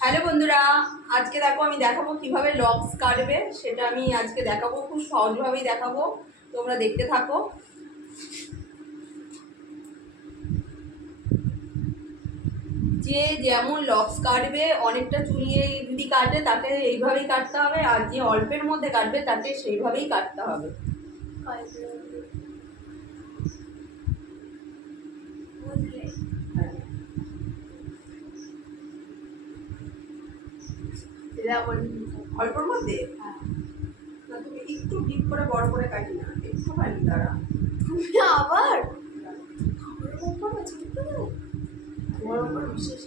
Hello বন্ধুরা, আজকে দেখো আমি দেখাবো কিভাবে লক্স কাটবে। সেটা আমি আজকে দেখাবো, খুব সহজভাবেই দেখাবো। তোমরা দেখতে থাকো। যে যেমন লক্স কাটবে, অনেকটা চুলিয়ে যদি কাটে তাকে এইভাবেই কাটতে হবে, আর যে অল্পের মধ্যে কাটবে তাকে সেইভাবেই কাটতে হবে। অল্পের মধ্যে না, তুমি একটু ডিপ করে বড় করে কাটি না, একটুখানি দাঁড়া। তুমি আবার তোমার উপর বিশেষ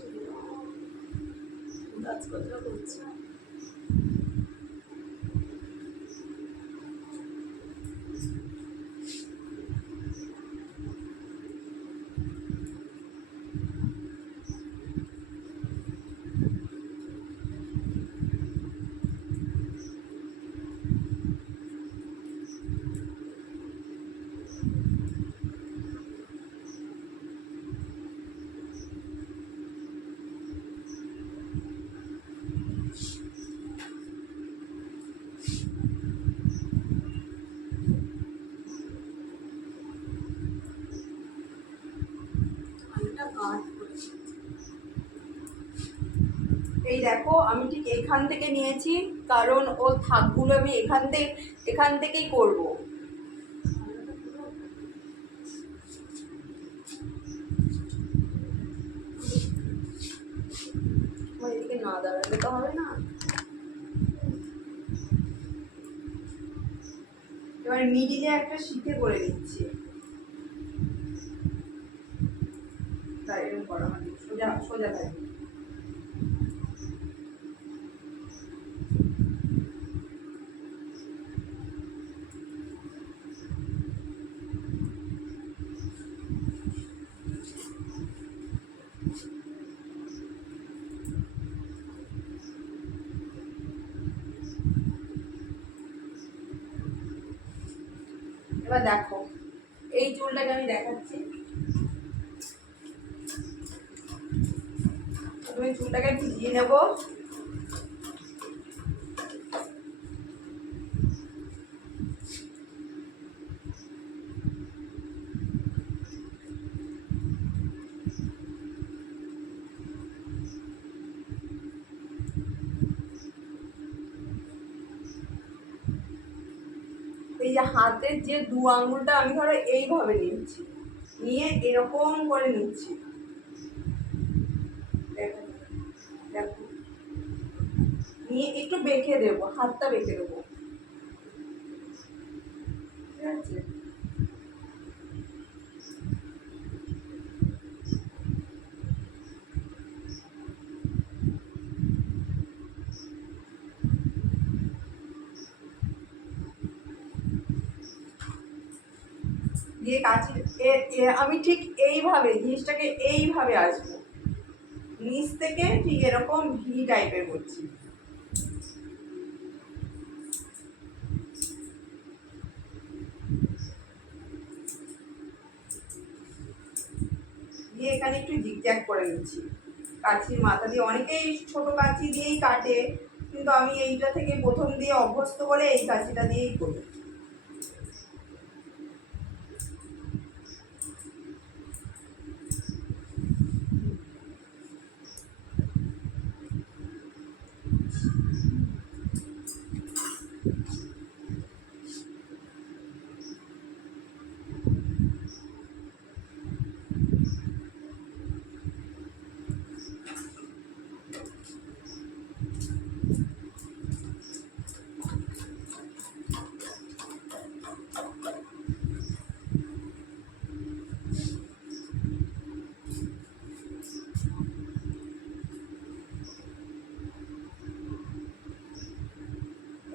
কাজপত্র করছে। এই দেখো, আমি ঠিক এখান থেকে নিয়েছি, কারণ ও থাকগুলো আমি এখান থেকেই করব। এদিকে না দাঁড়ালে তো হবে না। এবার মিডিলে একটা শিখে করে দিচ্ছি। তাই এরকম করা মানে সোজা সোজা থাকবে। এবার দেখো, এই চুলটাকে আমি দেখাচ্ছি। তুমি চুলটাকে ভিজিয়ে নেবো। এই যে হাতের যে দু আঙুলটা আমি ধরো এইভাবে নিচ্ছি, নিয়ে এরকম করে নিচ্ছি। দেখো দেখো, নিয়ে একটু বেঁকে দেবো, হাতটা বেঁকে দেবো। ঠিক আছে? দিয়ে কাছে আমি ঠিক এইভাবে জিনিসটাকে এইভাবে আসবো, নিচ থেকে ঠিক এরকম ভি টাইপের করছি। দিয়ে এখানে একটু জিগজ্যাগ করে নিচ্ছি কাঁচির মাথা দিয়ে। অনেকেই ছোট কাঁচি দিয়েই কাটে, কিন্তু আমি এইটা থেকে প্রথম দিয়ে অভ্যস্ত করে এই কাঁচিটা দিয়েই করি।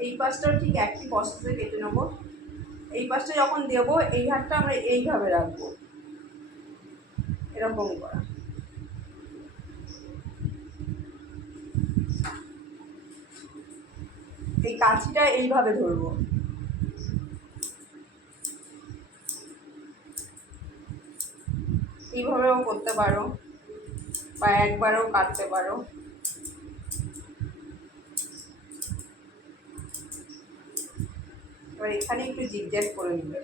এই পাশটাও ঠিক একই প্রসেসে কেটে নেবো। এই পাশটা যখন দেবো, এই হাতটা আমরা এইভাবে রাখবো, এরকম করা। এই কাঁচিটা এইভাবে ধরবো। এইভাবেও করতে পারো, বা একবারও কাটতে পারো। এবার এখানে একটু জিগজ্যাগ করে নেবে।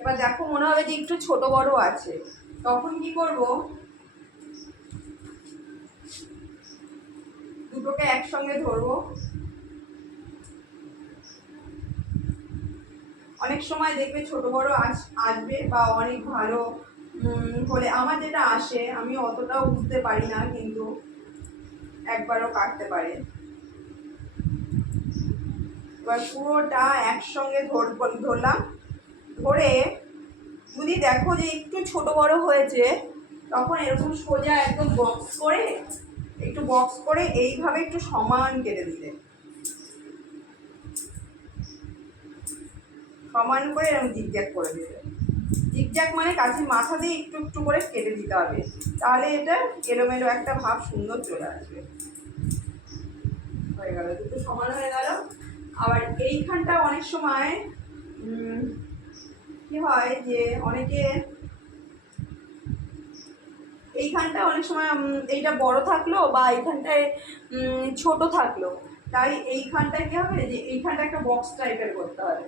এবার দেখো মনে হবে যে একটু ছোট বড় আছে, তখন কি করব, দুটোকে একসঙ্গে ধরবো। অনেক সময় দেখবে ছোট বড় আসবে বা অনেক ভালো হলে, আমার যেটা আসে আমি অতটাও বুঝতে পারি না, কিন্তু একবারও কাটতে পারে। এবার পুরোটা একসঙ্গে ধরলাম, ধরে যদি দেখো যে একটু ছোট বড় হয়েছে, তখন এরকম সোজা একদম বক্স করে এইভাবে একটু সমান কেটে দিলে, সমান করে এরকম জিগজ্যাগ করে দিলে। জিগজ্যাগ মানে কাছের মাথা দিয়ে একটু একটু করে কেটে দিতে হবে, তাহলে এটা এলোমেলো একটা ভাব সুন্দর চলে আসবে। হয়ে গেল, দুটো সমান হয়ে গেল। আবার এইখানটা অনেক সময় কি হয় যে অনেকে এইখানটা অনেক সময় এইটা বড় থাকলো বা এইখানটায় ছোট থাকলো, তাই এইখানটায় কি হবে যে এইখানটা একটা বক্স টাইপের করতে হবে।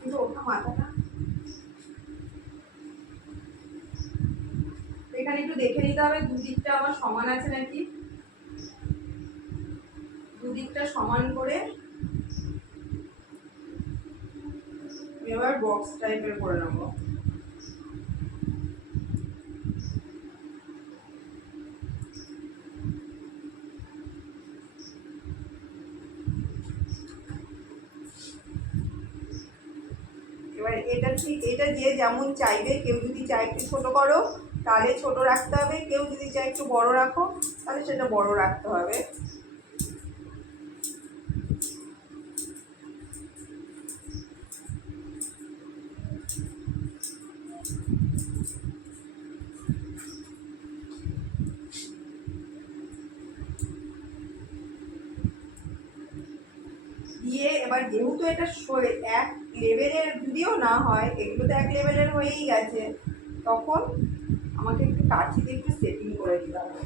কিন্তু ওটা মাথাটা এখানে একটু দেখে নিতে হবে দুদিকটা আমার সমান আছে নাকি। দুদিকটা সমান করে এবার বক্স টাইপের করে নেবো। এবার এটা যে যেমন চাইবে, কেউ যদি চায় একটু ছোট করো তাহলে ছোট রাখতে হবে, কেউ যদি চায় একটু বড় রাখো তাহলে সেটা বড় রাখতে হবে। দিয়ে এবার যেহেতু এটা এক লেভেলের যদিও না হয়, এগুলো তো এক লেভেলের হয়েই গেছে, তখন আমাকে একটু কাঁচিতে একটু সেটিং করে দিতে হবে।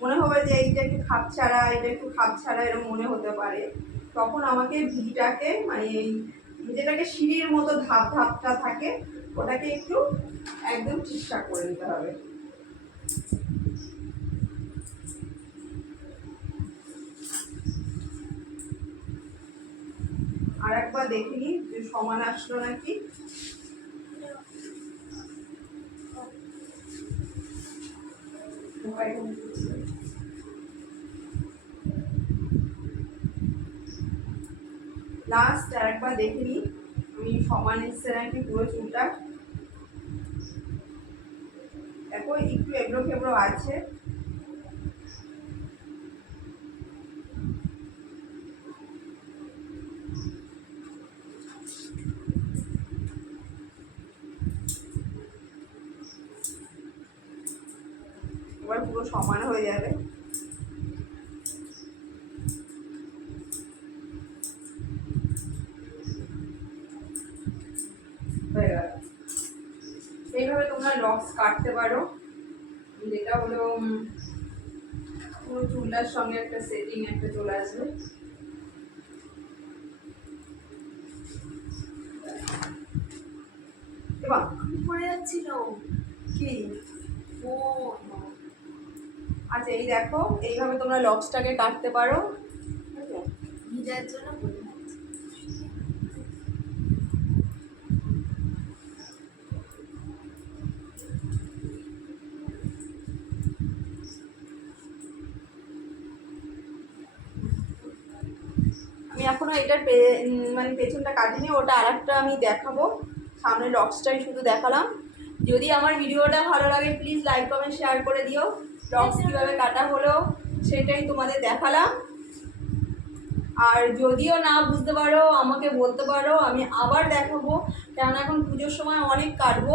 মনে হবে যে এইটা একটু খাপছাড়া, এটা একটু খাপছাড়া এরকম মনে হতে পারে, তখন আমাকে ভিটাকে মানে এই যেটাকে সিঁড়ির মতো ধাপটা থাকে ওটাকে একটু একদম ঠিকঠাক করে নিতে হবে। আর একবার দেখে নিই যে সমান আসলো নাকি। লাস্ট আর একবার দেখে নিই আমি সমান এসছে নাকি পুরো চুলটা। দেখো একটু এবড়ো খেবড়ো আছে, এবার পুরো সমান হয়ে যাবে। হয়ে গেল। এইভাবে তোমরা লক্স কাটতে পারো, যেটা হলো পুরো চুলটার সঙ্গে একটা সেটিং একটা চলে আসবে। এবার পড়ে যাচ্ছিল কি ফোন। আচ্ছা, এই দেখো এইভাবে তোমরা লক্সটাকে কাটতে পারো। ভিজার জন্য পড়ে যাচ্ছে। আমি এখনো এটার মানে পেছনটা কাটিনি, ওটা আর একটা আমি দেখাবো, সামনে লক্সটাই শুধু দেখালাম। যদি আমার ভিডিওটা ভালো লাগে প্লিজ লাইক কমেন্ট শেয়ার করে দিও। লক্স কীভাবে কাটা হলো সেটাই তোমাদের দেখালাম। আর যদিও না বুঝতে পারো আমাকে বলতে পারো, আমি আবার দেখাবো, কেননা এখন পুজোর সময় অনেক কাটবো।